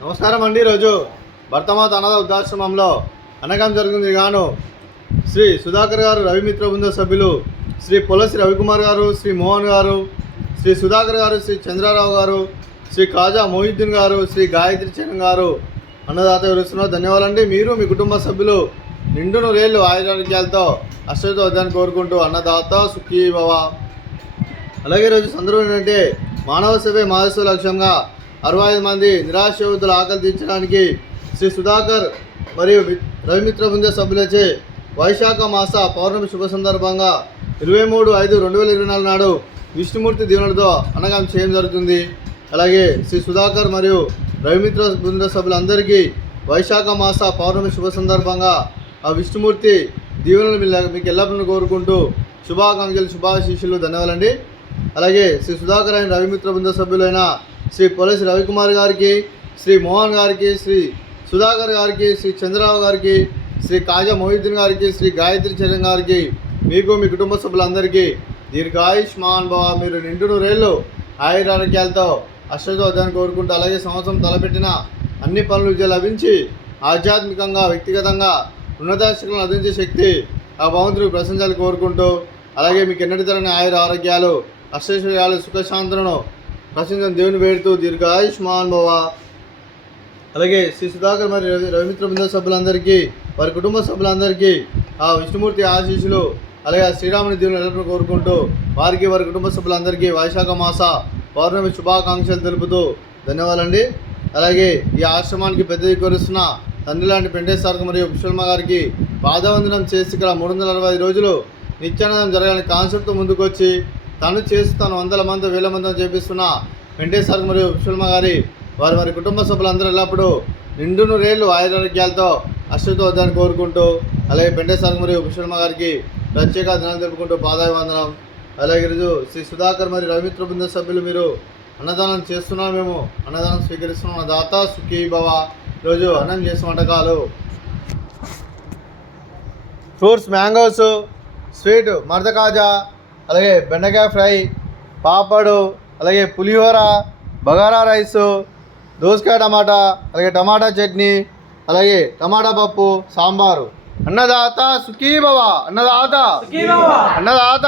నమస్కారం అండి. ఈరోజు భర్తమాత అనాథ వృద్ధాశ్రమంలో అనగం జరిగింది గాను శ్రీ సుధాకర్ గారు, రవిమిత్ర బృంద సభ్యులు శ్రీ పొలసి రవికుమార్ గారు, శ్రీ మోహన్ గారు, శ్రీ సుధాకర్ గారు, శ్రీ చంద్రారావు గారు, శ్రీ కాజా మొహిద్దీన్ గారు, శ్రీ గాయత్రి చరణ్ గారు అన్నదాత వివరిస్తున్నారు. ధన్యవాదాలండి. మీరు మీ కుటుంబ సభ్యులు నిండు నూరేళ్ళు ఆయురారోగ్యాలతో అశ్వతో వద్దని కోరుకుంటూ అన్నదాత సుఖీ భవ. అలాగే ఈరోజు సందర్భం ఏంటంటే మానవ సేవే మహోత్సవ లక్ష్యంగా 65 మంది నిరాశ యువతుల ఆకలి తీర్చడానికి శ్రీ సుధాకర్ మరియు రవిమిత్ర బృంద సభ్యులచే వైశాఖ మాస పౌర్ణమి శుభ సందర్భంగా 23/5/2024 నాడు విష్ణుమూర్తి దీవెనలతో అన్నదానం చేయడం జరుగుతుంది. అలాగే శ్రీ సుధాకర్ మరియు రవిమిత్ర బృంద సభ్యులందరికీ వైశాఖ మాస పౌర్ణమి శుభ సందర్భంగా ఆ విష్ణుమూర్తి దీవెనలు మీకు ఎల్లప్పుడూ కోరుకుంటూ శుభాకాంక్షలు, శుభాశీస్సులు. ధన్యవాదాలండి. అలాగే శ్రీ సుధాకర్ అయిన రవిమిత్ర బృంద సభ్యులైన శ్రీ పొలసి రవికుమార్ గారికి, శ్రీ మోహన్ గారికి, శ్రీ సుధాకర్ గారికి, శ్రీ చంద్రరావు గారికి, శ్రీ కాజా మొహిద్దీన్ గారికి, శ్రీ గాయత్రి చరణ్ గారికి, మీకు మీ కుటుంబ సభ్యులందరికీ దీర్ఘాయుష్మాన్ భవ, మీరు నిండు నూరేళ్ళు ఆయురారోగ్యాలతో అష్టోదాన్ని కోరుకుంటూ, అలాగే సంవత్సరం తలపెట్టిన అన్ని పనులు విజయం లభించి ఆధ్యాత్మికంగా, వ్యక్తిగతంగా ఉన్నతాశక్తులను అందించే శక్తి ఆ భగవంతుడికి ప్రశంసలు కోరుకుంటూ, అలాగే మీకు ఎన్నటి తరని ఆరోగ్యాలు, అష్టైశ్వర్యాలు, సుఖశాంతులను ప్రశంసన దేవుని వేడుతూ దీర్ఘాయుష్మాన్ భవ. అలాగే శ్రీ సుధాకర్ మరియు రవిమిత్ర బృంద సభ్యులందరికీ, వారి కుటుంబ సభ్యులందరికీ ఆ విష్ణుమూర్తి ఆశీస్సులు, అలాగే ఆ శ్రీరాముని దేవుని ఎల్లప్పుడూ కోరుకుంటూ వారికి, వారి కుటుంబ సభ్యులందరికీ వైశాఖ మాస పౌర్ణమి శుభాకాంక్షలు తెలుపుతూ ధన్యవాదాలండి. అలాగే ఈ ఆశ్రమానికి పెద్ద కోరుస్తున్న తండ్రి లాంటి పెంటేశ్వర మరియు పుష్పల్మ గారికి పాదవందనం చేసి ఇక్కడ 365 రోజులు నిత్యానందం జరగాలని కాన్సెప్ట్తో ముందుకొచ్చి తను చేసి తను 100 మంది 1000 మంది చేపిస్తున్న వెంకటేశ్వర మరియు పుష్పల్మ గారి వారి కుటుంబ సభ్యులందరూ ఎల్లప్పుడూ నిండు నూరేళ్ళు ఆయురారోగ్యాలతో అశ్వతో వద్దని కోరుకుంటూ, అలాగే వెంకటేశ్వర మరియు పుష్పల్మ గారికి ప్రత్యేక దినాలు జరుపుకుంటూ పాదాభివందనం. అలాగే ఈరోజు శ్రీ సుధాకర్ మరియు రవిమిత్ర బృంద సభ్యులు మీరు అన్నదానం చేస్తున్నాం, మేము అన్నదానం స్వీకరిస్తున్నాం. దాత సుఖీ భవ. ఈరోజు అన్నం చేసిన వంటకాలు ఫ్రూట్స్, మ్యాంగోస్, స్వీట్ మర్ద కాజా, అలాగే బెండకాయ ఫ్రై, పాపడు, అలాగే పులిహోర, బగారా రైసు, దోసకాయ టమాటా, అలాగే టమాటా చట్నీ, అలాగే టమాటా పప్పు, సాంబారు. అన్నదాత సుఖీ భవ, అన్నదాత అన్నదాత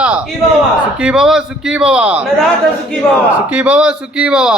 సుఖీ భవ, సుఖీ భవ, సుఖీ భవ, సుఖీ భవ.